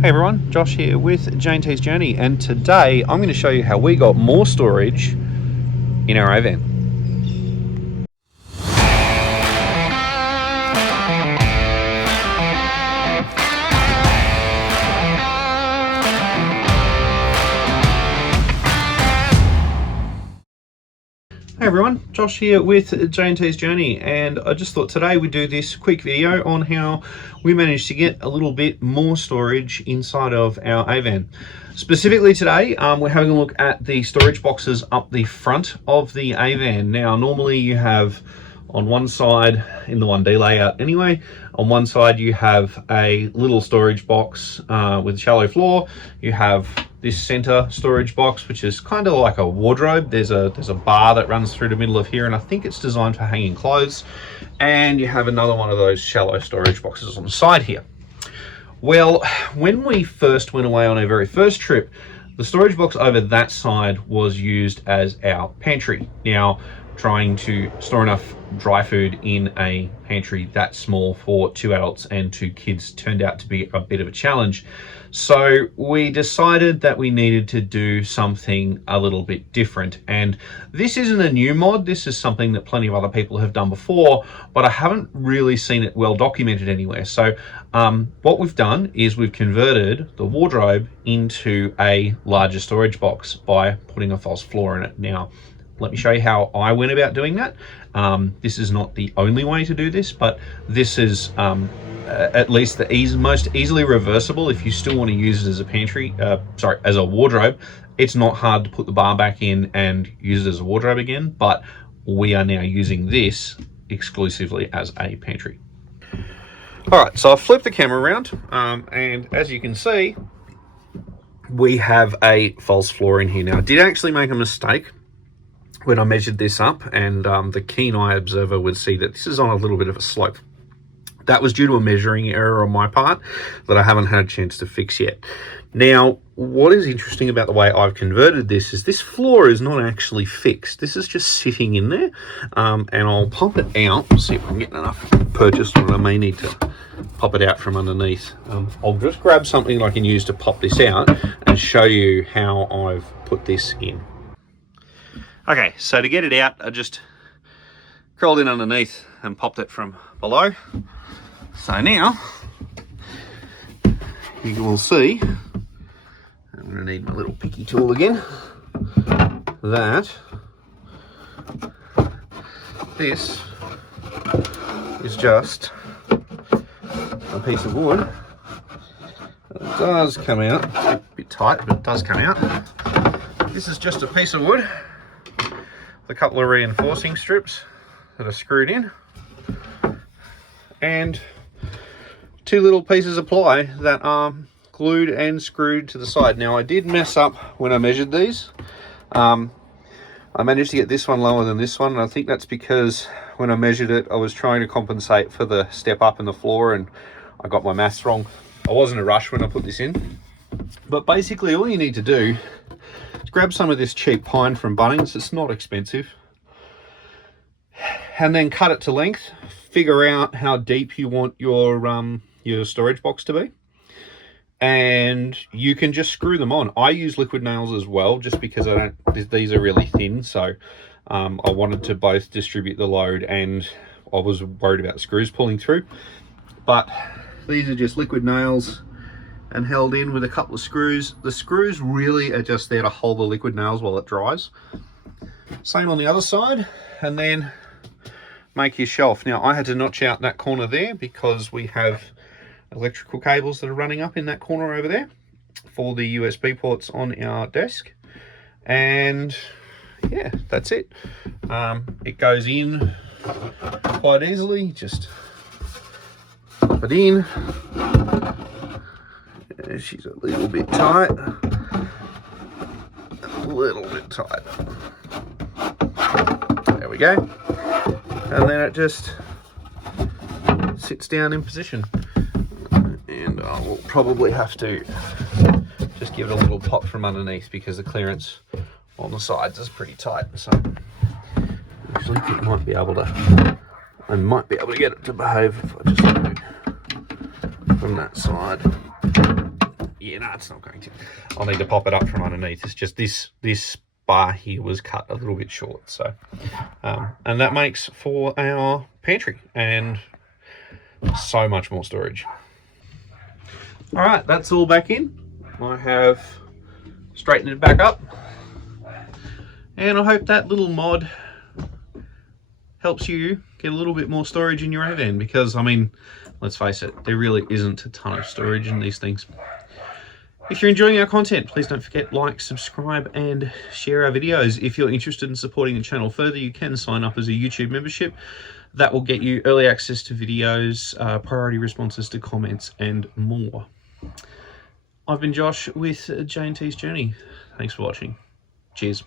Hey everyone, Josh here with J&T's Journey, and today I'm going to show you how we got more storage in our AVan. Hey everyone, Josh here with J&T's Journey, and I just thought today we'd do this quick video on how we managed to get a little bit more storage inside of our AVan. Specifically today, we're having a look at the storage boxes up the front of the AVan. Now, normally you have on one side, in the 1D layout anyway, on one side you have a little storage box with a shallow floor. You have this center storage box, which is kind of like a wardrobe. There's a bar that runs through the middle of here, and I think it's designed for hanging clothes. And you have another one of those shallow storage boxes on the side here. Well, when we first went away on our very first trip, the storage box over that side was used as our pantry. Now, trying to store enough dry food in a pantry that small for 2 adults and 2 kids turned out to be a bit of a challenge. So we decided that we needed to do something a little bit different. And this isn't a new mod. This is something that plenty of other people have done before, but I haven't really seen it well documented anywhere. So what we've done is we've converted the wardrobe into a larger storage box by putting a false floor in it. Now, let me show you how I went about doing that. This is not the only way to do this, but this is at least the most easily reversible. If you still want to use it as a pantry, as a wardrobe, it's not hard to put the bar back in and use it as a wardrobe again, but we are now using this exclusively as a pantry. All right, so I've flipped the camera around, and as you can see, we have a false floor in here. Now, I did actually make a mistake when I measured this up, and the keen eye observer would see that this is on a little bit of a slope. That was due to a measuring error on my part that I haven't had a chance to fix yet. Now, what is interesting about the way I've converted this is this floor is not actually fixed. This is just sitting in there, and I'll pop it out, see if I'm getting enough purchase on it. I may need to pop it out from underneath. I'll just grab something I can use to pop this out and show you how I've put this in. Okay, so to get it out, I just crawled in underneath and popped it from below. So now, you will see, I'm going to need my little picky tool again, that this is just a piece of wood. It does come out, it's a bit tight, but it does come out. This is just a piece of wood, a couple of reinforcing strips that are screwed in, and 2 little pieces of ply that are glued and screwed to the side. Now, I did mess up when I measured these. I managed to get this one lower than this one, and I think that's because when I measured it, I was trying to compensate for the step up in the floor and I got my maths wrong. I wasn't in a rush when I put this in, but basically all you need to do is grab some of this cheap pine from Bunnings. It's not expensive, and then cut it to length. Figure out how deep you want your storage box to be, and you can just screw them on. I use liquid nails as well, just because these are really thin, so I wanted to both distribute the load and I was worried about screws pulling through. But these are just liquid nails and held in with a couple of screws. The screws really are just there to hold the liquid nails while it dries. Same on the other side, and then make your shelf. Now, I had to notch out that corner there because we have electrical cables that are running up in that corner over there for the USB ports on our desk. And yeah, that's it. It goes in quite easily. Just pop it in. She's a little bit tight. A little bit tight. There we go. And then it just sits down in position. And I will probably have to just give it a little pop from underneath because the clearance on the sides is pretty tight. So actually I might be able to get it to behave if I just do from that side. Yeah, no, it's not going to. I'll need to pop it up from underneath. It's just this bar here was cut a little bit short, so and that makes for our pantry and so much more storage. All right, that's all back in. I have straightened it back up, and I hope that little mod helps you get a little bit more storage in your AVan, because I mean, let's face it, there really isn't a ton of storage in these things. If you're enjoying our content, please don't forget, like, subscribe, and share our videos. If you're interested in supporting the channel further, you can sign up as a YouTube membership. That will get you early access to videos, priority responses to comments, and more. I've been Josh with J&T's Journey. Thanks for watching. Cheers.